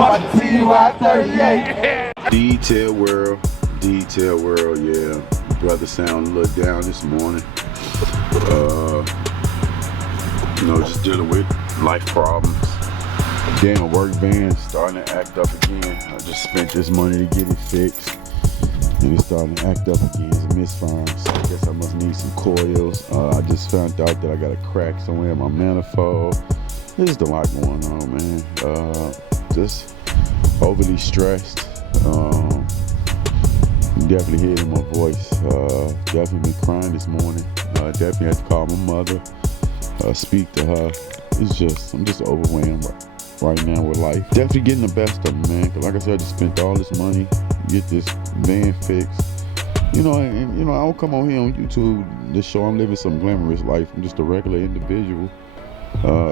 Watch the TY38. Detail world, yeah. Brother sound a little down this morning. You know, just dealing with life problems. Damn, work van starting to act up again. I just spent this money to get it fixed, and it's starting to act up again. It's a misfire, so I guess I must need some coils. I just found out that I got a crack somewhere in my manifold. There's just a lot going on, man. Just overly stressed. Definitely hear it in my voice. Definitely been crying this morning. Definitely had to call my mother, speak to her. I'm just overwhelmed right now with life. Definitely getting the best of them, man. Cause like I said, I just spent all this money to get this van fixed. You know, and you know, I don't come on here on YouTube to show I'm living some glamorous life. I'm just a regular individual,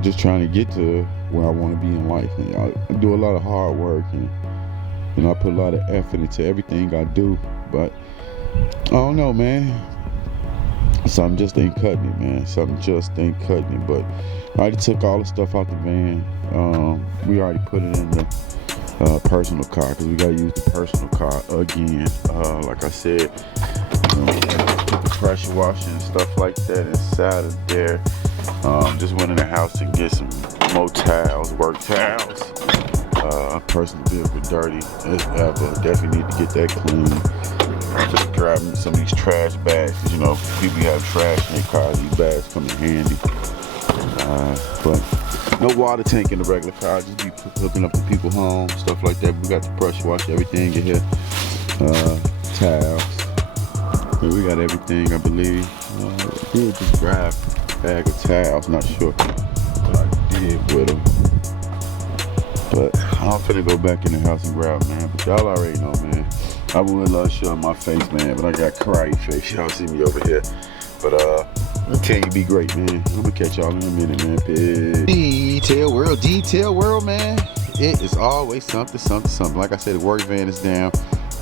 just trying to get to where I want to be in life. And I do a lot of hard work, and you know, I put a lot of effort into everything I do. But I don't know, man. Something just ain't cutting it, man. Something just ain't cutting it. But I already took all the stuff out the van. We already put it in the personal car, because we gotta use the personal car again. Like I said, put the pressure washer and stuff like that inside of there. Just went in the house to get some more towels, work towels. Personal vehicle dirty as ever. Definitely need to get that clean. Just grabbing some of these trash bags, because you know, people have trash in their cars. These bags come in handy. But no water tank in the regular car. Just be hooking up to people's homes, stuff like that. We got the pressure wash, everything in here. Towels. But we got everything, I believe. Did just grab a bag of towels. Not sure what I did with them. But I'm finna go back in the house and grab, man. But y'all already know, man. I would love to show my face, man, but I got karate face. Y'all see me over here. But I tell you, be great, man. I'm gonna catch y'all in a minute, man. Peace. Detail world, man. It is always something. Like I said, the work van is down.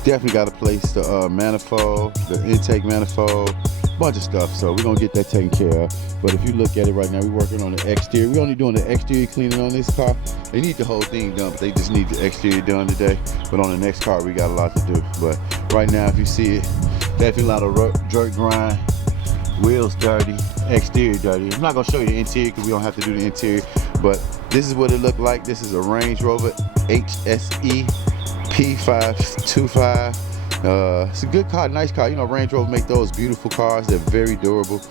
Definitely got to place the manifold, the intake manifold, bunch of stuff. So we're gonna get that taken care of. But if you look at it right now, we're working on the exterior. We're only doing the exterior cleaning on this car. They need the whole thing done, but they just need the exterior done today. But on the next car, we got a lot to do. But right now, if you see it, definitely a lot of dirt grind, wheels dirty, exterior dirty. I'm not gonna show you the interior because we don't have to do the interior. But this is what it looked like. This is a Range Rover HSE P525. It's a good car, nice car. You know, Range Rover make those beautiful cars. They're very durable,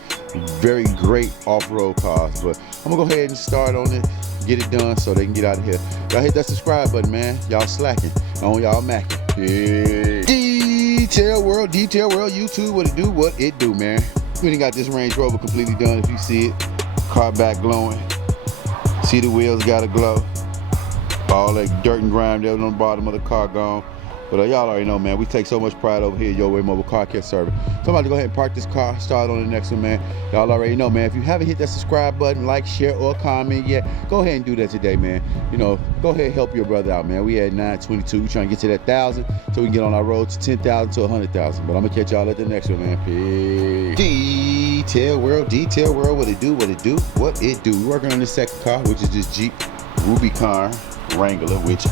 very great off-road cars. But I'm gonna go ahead and start on it, get it done so they can get out of here. Y'all hit that subscribe button, man. Y'all slacking. On y'all macking. Yeah. Detail world, YouTube. What it do, man. We done got this Range Rover completely done. If you see it, car back glowing. See the wheels got a glow. All that dirt and grime there on the bottom of the car gone. But y'all already know, man, we take so much pride over here at Your Way Mobile Car Care Service. So I'm about to go ahead and park this car, start on the next one, man. Y'all already know, man, if you haven't hit that subscribe button, like, share, or comment yet, go ahead and do that today, man. You know, go ahead and help your brother out, man. We at 922, we trying to get to that 1,000 so we can get on our road to 10,000 to 100,000. But I'm gonna catch y'all at the next one, man. Peace. Detail world, what it do. We're working on the second car, which is this Jeep Rubicon Wrangler, which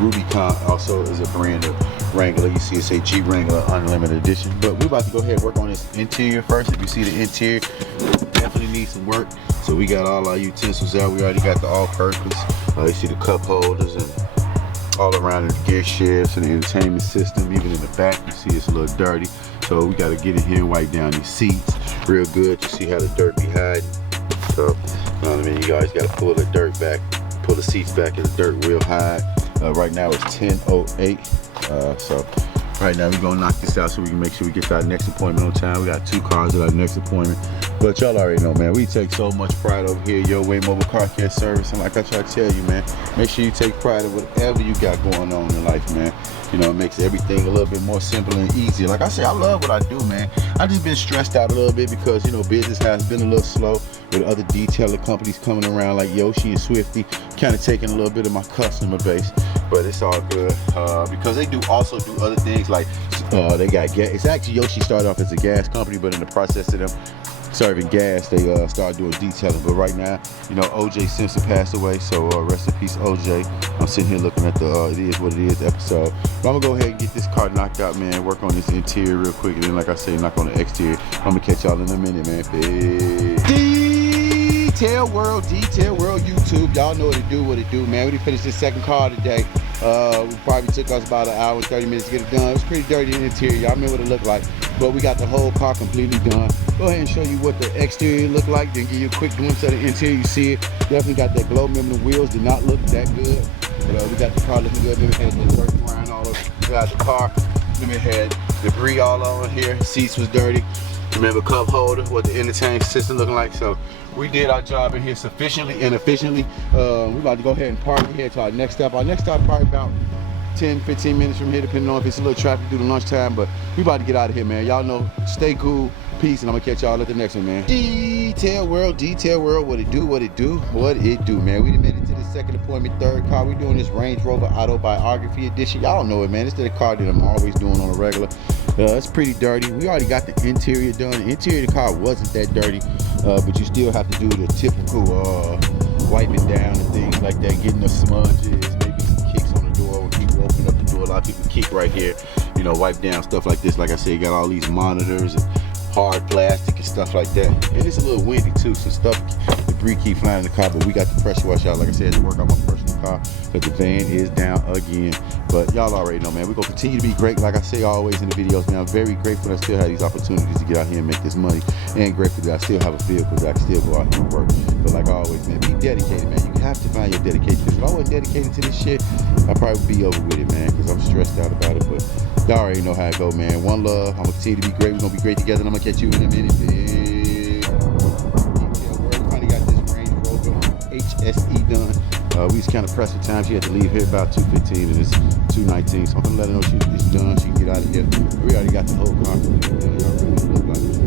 Rubicon also is a brand of Wrangler. You see it say Jeep Wrangler Unlimited Edition. But we're about to go ahead and work on this interior first. If you see the interior, definitely needs some work. So we got all our utensils out. We already got the all-purpose. You see the cup holders and all around the gear shifts and the entertainment system. Even in the back, you see it's a little dirty. So we got to get in here and wipe down these seats real good. You see how the dirt be hiding. So, you know what I mean? You guys got to pull the dirt back, pull the seats back in the dirt real high. Right now it's 10:08. So right now we're gonna knock this out so we can make sure we get to our next appointment on time. We got 2 cars at our next appointment. But y'all already know, man, we take so much pride over here at Your Way Mobile Car Care Service. And like I try to tell you, man, make sure you take pride in whatever you got going on in life, man. You know, it makes everything a little bit more simple and easier. Like I say, I love what I do, man. I just been stressed out a little bit because, you know, business has been a little slow with other detailer companies coming around like Yoshi and Swifty, kind of taking a little bit of my customer base. But it's all good because they also do other things like they got gas. It's actually Yoshi started off as a gas company, but in the process of them serving gas, they started doing detailing. But right now, you know, OJ Simpson passed away, so rest in peace, OJ. I'm sitting here looking at the It Is What It Is episode. But I'm gonna go ahead and get this car knocked out, man. Work on this interior real quick, and then, like I say, knock on the exterior. I'm gonna catch y'all in a minute, man. Detail World YouTube. Y'all know what it do, man. We done finished this second car today. We probably took us about an hour and 30 minutes to get it done. It was pretty dirty in the interior. Y'all remember what it looked like. But we got the whole car completely done. Go ahead and show you what the exterior looked like, then give you a quick glimpse of the interior. You see it. Definitely got that glow. Remember the wheels did not look that good. But we got the car looking good. Remember it had the dirt around all over. We got the car. Remember it had debris all over here. Seats was dirty. Remember cup holder, what the entertainment system looking like. So we did our job in here sufficiently and efficiently. We about to go ahead and park. We're headed to our next stop. Our next stop probably about 10-15 minutes from here, depending on if it's a little traffic due to lunchtime. But we about to get out of here, man. Y'all know, stay cool, peace, and I'm gonna catch y'all at the next one, man. Detail World, what it do, man. We done made it to the second appointment, third car. We doing this Range Rover Autobiography Edition. Y'all know it, man. This is the car that I'm always doing on a regular. It's pretty dirty. We already got the interior done. The interior of the car wasn't that dirty, but you still have to do the typical wiping down and things like that, getting the smudges, maybe some kicks on the door when people open up the door. A lot of people kick right here, you know, wipe down, stuff like this. Like I said, you got all these monitors and hard plastic and stuff like that. And it's a little windy too, so debris keep flying in the car, but we got the pressure wash out, like I said, to work on my personal car, because the van is down again. But y'all already know, man, we're gonna continue to be great, like I say always in the videos, man. I'm very grateful that I still have these opportunities to get out here and make this money, and grateful that I still have a vehicle that I can still go out here and work. But like always, man, be dedicated, man. You have to find your dedication. If I wasn't dedicated to this shit, I'd probably be over with it, man, because I'm stressed out about it. But y'all already know how it go, man. One love. I'm gonna continue to be great. We're gonna be great together, and I'm gonna catch you in a minute, man. Finally got this Range Rover HSE done. We was kind of pressed for time. She had to leave here about 2:15, and it's 2:19. So I'm gonna let her know it's done. She can get out of here. We already got the whole car completely done. Y'all really look like this.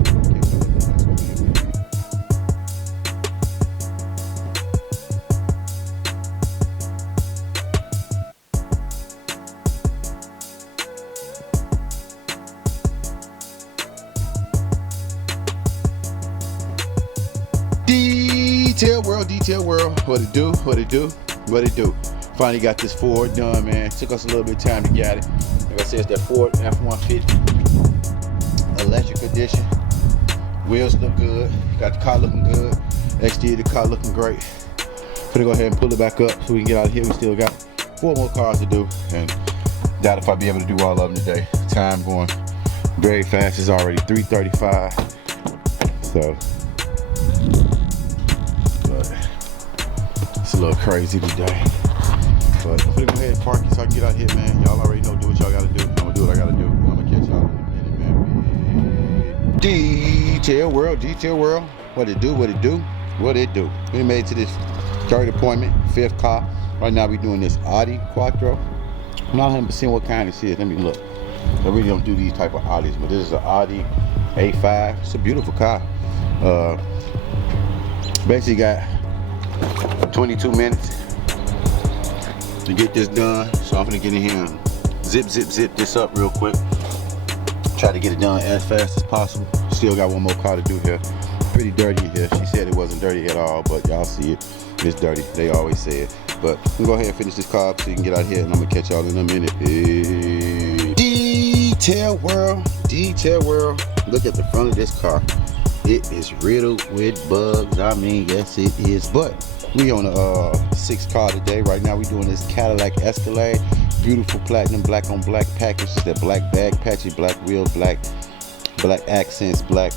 Detail World, what it do. Finally got this Ford done, man. Took us a little bit of time to get it. Like I said, it's that Ford F-150 electric edition. Wheels look good. Got the car looking good. Exterior of the car looking great. Gonna go ahead and pull it back up so we can get out of here. We still got 4 more cars to do, and doubt if I'll be able to do all of them today. Time going very fast. It's already 3:35. So it's a little crazy today, but I'm gonna go ahead and park it so I can get out here, man. Y'all already know, do what y'all gotta do. I'm gonna do what I gotta do. I'm gonna catch y'all in a minute, man. Detail World, what it do. We made it to this third appointment, 5th car. Right now we doing this Audi Quattro. I'm not 100% what kind this is. Let me look. I really don't do these type of Audis, but this is an Audi A5. It's a beautiful car. Basically got 22 minutes to get this done, so I'm gonna get in here and zip this up real quick. Try to get it done as fast as possible. Still got one more car to do here. Pretty dirty here. She said it wasn't dirty at all, but y'all see it. It's dirty. They always say it. But I'm gonna go ahead and finish this car up so you can get out here, and I'm gonna catch y'all in a minute. Detail World. Look at the front of this car. It is riddled with bugs. I mean, yes, it is. But we on a 6th car today. Right now, we doing this Cadillac Escalade. Beautiful platinum black on black package. It's that black bag patchy, black wheels, black accents, black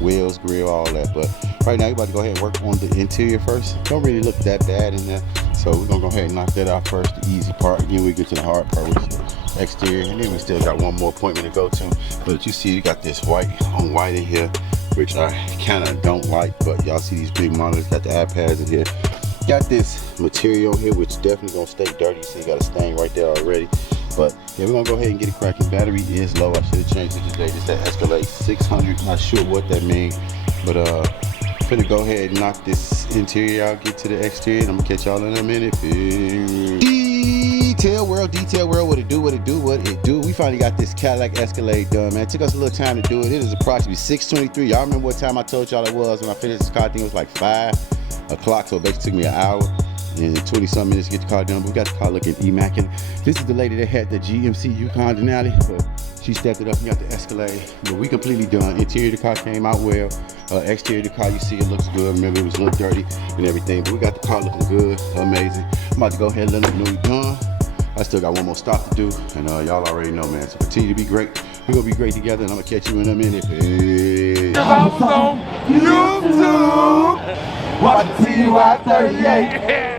wheels, grill, all that. But right now, we're about to go ahead and work on the interior first. Don't really look that bad in there. So we're gonna go ahead and knock that out first, the easy part. Then we get to the hard part, which is the exterior. And then we still got one more appointment to go to. But you see, you got this white on white in here, which I kind of don't like, but y'all see these big monitors, got the iPads in here. Got this material here, which definitely gonna stay dirty, so you got a stain right there already. But yeah, we're gonna go ahead and get it cracking. Battery is low. I should have changed it today. Just that Escalade 600, not sure what that means, but finna go ahead and knock this interior out, get to the exterior, and I'm gonna catch y'all in a minute. Detail World, what it do. We finally got this Cadillac Escalade done, man. It took us a little time to do it. It is approximately 6:23. Y'all remember what time I told y'all it was when I finished this car? I think it was like 5 o'clock, so it basically took me an hour and 20-some minutes to get the car done. But we got the car looking immaculate. This is the lady that had the GMC Yukon Denali, but she stepped it up and got the Escalade. But we completely done. Interior of the car came out well. Exterior of the car, you see it looks good. Remember, it was a little dirty and everything, but we got the car looking good, amazing. I'm about to go ahead and let them know we're done. I still got one more stop to do, and y'all already know, man. So continue to be great. We're gonna be great together, and I'm gonna catch you in a minute. Peace. If I was on YouTube, watch TY 38.